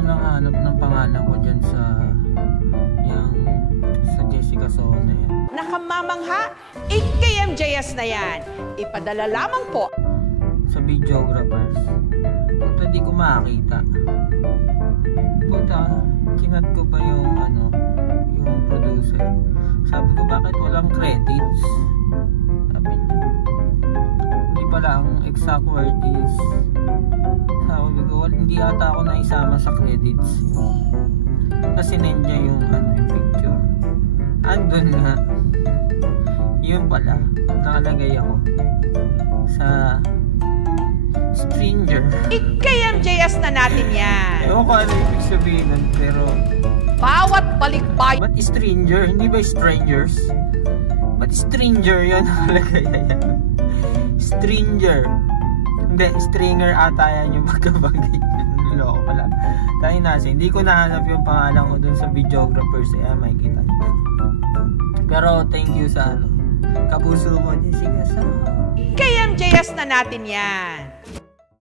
ako nakahanap ng pangalan ko dyan sa Jessica Soho na yan. Nakamamangha, KMJS na yan. Ipadala lamang po sa videographers. Puta, di ko makakita. Puta, kinat ko pa yung yung producer. Sabi ko, bakit walang credits? Sabi niya, hindi pala ang exact word is, sabi ko, hindi ata ako naisama sa credits. Kasi nandiya yung yung picture. Andun nga. Yun pala, nakalagay ako sa stranger. KMJS na natin yan. Ewan ko ano ibig sabihin nun, pero bawat balikbay. ba't stranger? Hindi ba strangers? Ba't stranger yun? Nakalagay na yan. Stranger. Hindi, stringer ata yan yung magkabagay. Niloko ko lang. Tayo nasa, hindi ko nahanap yung pangalan ko dun sa videographers. Makikita nyo. Pero thank you sa kapuso mo, Jessica. KMJS na natin yan.